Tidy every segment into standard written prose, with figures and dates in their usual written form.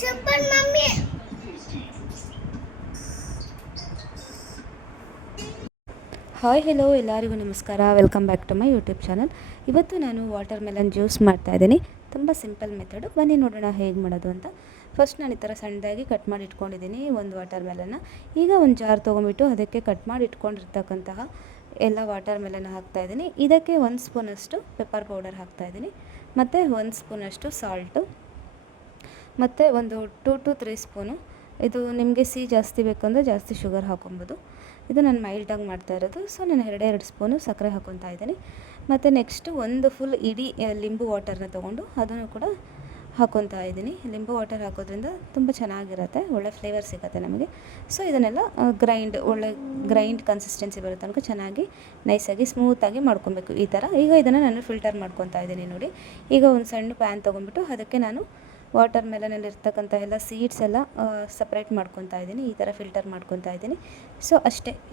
Super mummy. Hi hello ಎಲ್ಲರಿಗೂ ನಮಸ್ಕಾರ. Welcome back to my YouTube channel. ಇವತ್ತು ನಾನು ವಾಟರ್ ಮೆಲನ್ ಜ್ಯೂಸ್ ಮಾಡ್ತಾಯಿದ್ದೀನಿ. ತುಂಬ ಸಿಂಪಲ್ ಮೆಥಡು, ಬನ್ನಿ ನೋಡೋಣ ಹೇಗೆ ಮಾಡೋದು ಅಂತ. ಫಸ್ಟ್ ನಾನು ಈ ಥರ ಸಣ್ಣದಾಗಿ ಕಟ್ ಮಾಡಿ ಇಟ್ಕೊಂಡಿದ್ದೀನಿ ಒಂದು ವಾಟರ್ ಮೆಲನ್ನ. ಈಗ ಒಂದು ಜಾರ್ ತೊಗೊಂಬಿಟ್ಟು ಅದಕ್ಕೆ ಕಟ್ ಮಾಡಿ ಇಟ್ಕೊಂಡಿರ್ತಕ್ಕಂತಹ ಎಲ್ಲ ವಾಟರ್ ಮೆಲನ್ನ ಹಾಕ್ತಾಯಿದ್ದೀನಿ. ಇದಕ್ಕೆ 1 ಸ್ಪೂನಷ್ಟು ಪೆಪ್ಪರ್ ಪೌಡರ್ ಹಾಕ್ತಾಯಿದ್ದೀನಿ, ಮತ್ತು 1 ಸ್ಪೂನಷ್ಟು ಸಾಲ್ಟು, ಮತ್ತು ಒಂದು 2 to 3 ಸ್ಪೂನು. ಇದು ನಿಮಗೆ ಸಿಹಿ ಜಾಸ್ತಿ ಬೇಕಂದರೆ ಜಾಸ್ತಿ ಶುಗರ್ ಹಾಕೊಬೋದು. ಇದು ನಾನು ಮೈಲ್ಡಾಗಿ ಮಾಡ್ತಾ ಇರೋದು, ಸೊ ನಾನು 2 ಸ್ಪೂನು ಸಕ್ಕರೆ ಹಾಕ್ಕೊತಾ ಇದ್ದೀನಿ. ಮತ್ತು ನೆಕ್ಸ್ಟು ಒಂದು ಫುಲ್ ಇಡೀ ಲಿಂಬು ವಾಟರ್ನ ತೊಗೊಂಡು ಅದನ್ನು ಕೂಡ ಹಾಕ್ಕೊತಾ ಇದ್ದೀನಿ. ಲಿಂಬು ವಾಟರ್ ಹಾಕೋದ್ರಿಂದ ತುಂಬ ಚೆನ್ನಾಗಿರುತ್ತೆ, ಒಳ್ಳೆ ಫ್ಲೇವರ್ ಸಿಗುತ್ತೆ ನಮಗೆ. ಸೊ ಇದನ್ನೆಲ್ಲ ಒಳ್ಳೆ ಗ್ರೈಂಡ್ ಕನ್ಸಿಸ್ಟೆನ್ಸಿ ಬರೋ ತನಕ ಚೆನ್ನಾಗಿ ನೈಸಾಗಿ ಸ್ಮೂತಾಗಿ ಮಾಡ್ಕೊಬೇಕು ಈ ಥರ. ಈಗ ಇದನ್ನು ನಾನು ಫಿಲ್ಟರ್ ಮಾಡ್ಕೊತಾ ಇದ್ದೀನಿ ನೋಡಿ. ಈಗ ಒಂದು ಸಣ್ಣ ಪ್ಯಾನ್ ತೊಗೊಂಡ್ಬಿಟ್ಟು ಅದಕ್ಕೆ ನಾನು ವಾಟರ್ ಮೆಲನಲ್ಲಿರ್ತಕ್ಕಂಥ ಎಲ್ಲ ಸೀಡ್ಸ್ ಎಲ್ಲ ಸಪ್ರೇಟ್ ಮಾಡ್ಕೊತಾ ಇದ್ದೀನಿ. ಈ ಥರ ಫಿಲ್ಟರ್ ಮಾಡ್ಕೊತಾ ಇದ್ದೀನಿ. ಸೊ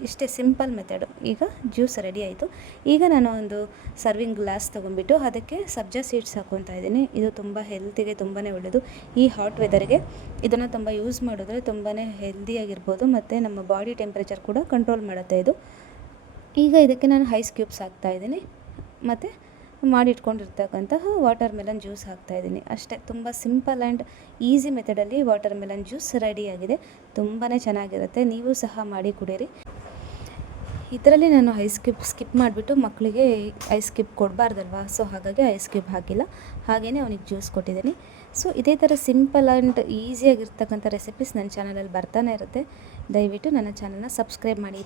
ಇಷ್ಟೇ ಸಿಂಪಲ್ ಮೆಥಡು. ಈಗ ಜ್ಯೂಸ್ ರೆಡಿ ಆಯಿತು. ಈಗ ನಾನು ಒಂದು ಸರ್ವಿಂಗ್ ಗ್ಲಾಸ್ ತೊಗೊಂಡ್ಬಿಟ್ಟು ಅದಕ್ಕೆ ಸಬ್ಜಾ ಸೀಡ್ಸ್ ಹಾಕ್ಕೊತಾ ಇದ್ದೀನಿ. ಇದು ತುಂಬ ಹೆಲ್ತಿಗೆ ತುಂಬಾ ಒಳ್ಳೆಯದು. ಈ ಹಾಟ್ ವೆದರ್ಗೆ ಇದನ್ನು ತುಂಬ ಯೂಸ್ ಮಾಡಿದ್ರೆ ತುಂಬಾ ಹೆಲ್ದಿಯಾಗಿರ್ಬೋದು, ಮತ್ತು ನಮ್ಮ ಬಾಡಿ ಟೆಂಪ್ರೇಚರ್ ಕೂಡ ಕಂಟ್ರೋಲ್ ಮಾಡುತ್ತೆ ಇದು. ಈಗ ಇದಕ್ಕೆ ನಾನು ಐಸ್ ಕ್ಯೂಬ್ಸ್ ಹಾಕ್ತಾಯಿದ್ದೀನಿ, ಮತ್ತು ಮಾಡಿಟ್ಕೊಂಡಿರ್ತಕ್ಕಂತಹ ವಾಟರ್ ಮೆಲನ್ ಜ್ಯೂಸ್ ಹಾಕ್ತಾಯಿದ್ದೀನಿ. ಅಷ್ಟೇ, ತುಂಬ ಸಿಂಪಲ್ ಆ್ಯಂಡ್ ಈಸಿ ಮೆಥಡಲ್ಲಿ ವಾಟರ್ ಮೆಲನ್ ಜ್ಯೂಸ್ ರೆಡಿಯಾಗಿದೆ. ತುಂಬಾ ಚೆನ್ನಾಗಿರುತ್ತೆ, ನೀವು ಸಹ ಮಾಡಿ ಕುಡೀರಿ. ಇದರಲ್ಲಿ ನಾನು ಐಸ್ ಕ್ಯೂಬ್ ಸ್ಕಿಪ್ ಮಾಡಿಬಿಟ್ಟು ಮಕ್ಕಳಿಗೆ ಐಸ್ ಕ್ಯೂಬ್ ಕೊಡಬಾರ್ದಲ್ವ, ಸೊ ಹಾಗಾಗಿ ಐಸ್ ಕ್ಯೂಬ್ ಹಾಕಿಲ್ಲ, ಹಾಗೆಯೇ ಅವನಿಗೆ ಜ್ಯೂಸ್ ಕೊಟ್ಟಿದ್ದೀನಿ. ಸೊ ಇದೇ ಥರ ಸಿಂಪಲ್ ಆ್ಯಂಡ್ ಈಸಿಯಾಗಿರ್ತಕ್ಕಂಥ ರೆಸಿಪೀಸ್ ನನ್ನ ಚಾನಲಲ್ಲಿ ಬರ್ತಾನೆ ಇರುತ್ತೆ. ದಯವಿಟ್ಟು ನನ್ನ ಚಾನಲ್ನ ಸಬ್ಸ್ಕ್ರೈಬ್ ಮಾಡಿ.